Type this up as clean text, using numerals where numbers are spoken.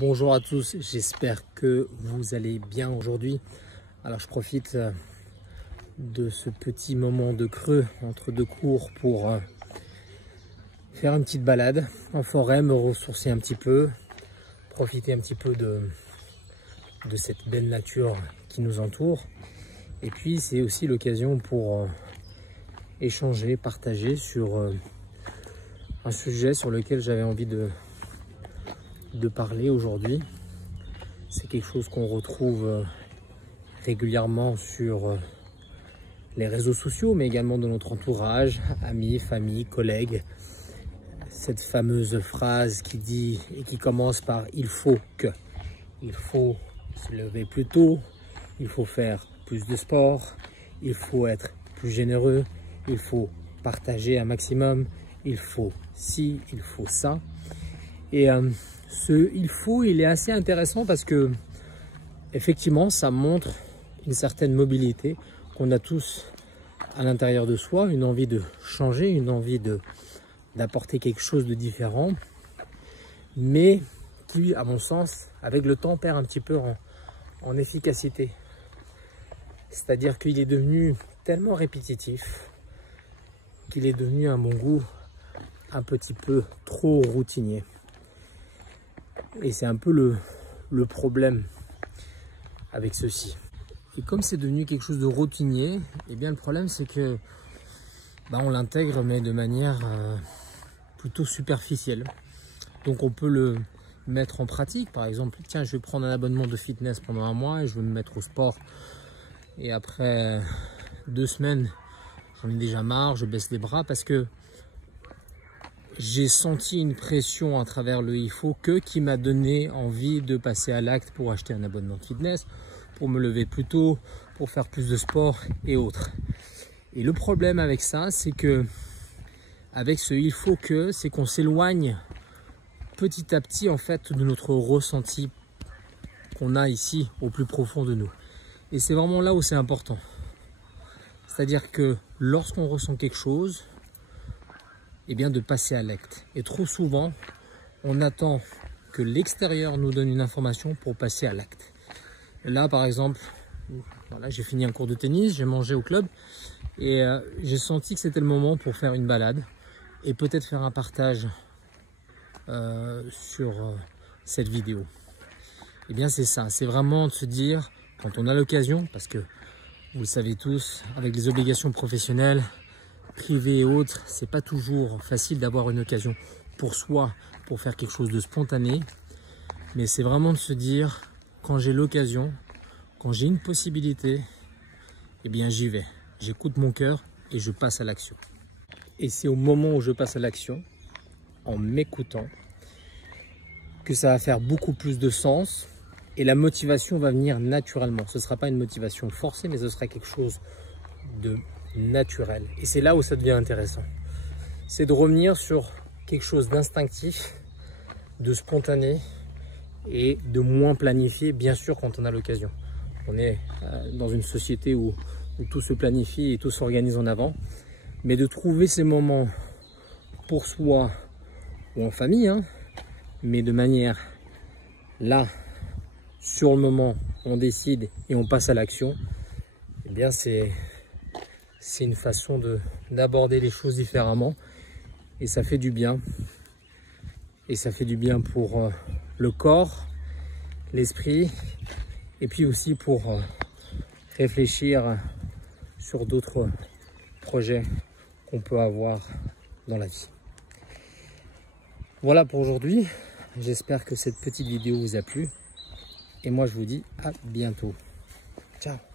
Bonjour à tous, j'espère que vous allez bien aujourd'hui. Alors je profite de ce petit moment de creux entre deux cours pour faire une petite balade en forêt, me ressourcer un petit peu, profiter un petit peu de cette belle nature qui nous entoure. Et puis c'est aussi l'occasion pour échanger, partager sur un sujet sur lequel j'avais envie de parler aujourd'hui. C'est quelque chose qu'on retrouve régulièrement sur les réseaux sociaux, mais également dans notre entourage, amis, famille, collègues. Cette fameuse phrase qui dit et qui commence par « il faut que ». Il faut se lever plus tôt, il faut faire plus de sport, il faut être plus généreux, il faut partager un maximum, il faut ci, il faut ça. Et ce il faut, il est assez intéressant parce que effectivement ça montre une certaine mobilité qu'on a tous à l'intérieur de soi, une envie de changer, une envie d'apporter quelque chose de différent, mais qui, à mon sens, avec le temps, perd un petit peu en efficacité. C'est-à-dire qu'il est devenu tellement répétitif qu'il est devenu, à mon goût, un petit peu trop routinier. Et c'est un peu le problème avec ceci. Et comme c'est devenu quelque chose de routinier, eh bien le problème c'est que on l'intègre mais de manière plutôt superficielle. Donc on peut le mettre en pratique, par exemple, tiens, je vais prendre un abonnement de fitness pendant un mois et je vais me mettre au sport. Et après 2 semaines, j'en ai déjà marre, je baisse les bras parce que j'ai senti une pression à travers le il faut que qui m'a donné envie de passer à l'acte pour acheter un abonnement de fitness, pour me lever plus tôt, pour faire plus de sport et autres. Et le problème avec ça, c'est que avec ce il faut que, c'est qu'on s'éloigne petit à petit en fait de notre ressenti qu'on a ici au plus profond de nous. Et c'est vraiment là où c'est important. C'est-à-dire que lorsqu'on ressent quelque chose, et bien de passer à l'acte. Et trop souvent, on attend que l'extérieur nous donne une information pour passer à l'acte. Là, par exemple, voilà, j'ai fini un cours de tennis, j'ai mangé au club et j'ai senti que c'était le moment pour faire une balade et peut-être faire un partage sur cette vidéo. Et bien c'est ça, c'est vraiment de se dire, quand on a l'occasion, parce que vous le savez tous, avec les obligations professionnelles, privées et autres, c'est pas toujours facile d'avoir une occasion pour soi, pour faire quelque chose de spontané, mais c'est vraiment de se dire, quand j'ai l'occasion, quand j'ai une possibilité, eh bien j'y vais, j'écoute mon cœur et je passe à l'action. Et c'est au moment où je passe à l'action, en m'écoutant, que ça va faire beaucoup plus de sens et la motivation va venir naturellement. Ce ne sera pas une motivation forcée, mais ce sera quelque chose de naturel. Et c'est là où ça devient intéressant. C'est de revenir sur quelque chose d'instinctif, de spontané et de moins planifié, bien sûr, quand on a l'occasion. On est dans une société où tout se planifie et tout s'organise en avant. Mais de trouver ces moments pour soi ou en famille, mais de manière là, sur le moment, on décide et on passe à l'action, eh bien c'est une façon d'aborder les choses différemment et ça fait du bien. Et ça fait du bien pour le corps, l'esprit et puis aussi pour réfléchir sur d'autres projets qu'on peut avoir dans la vie. Voilà pour aujourd'hui. J'espère que cette petite vidéo vous a plu et moi je vous dis à bientôt. Ciao.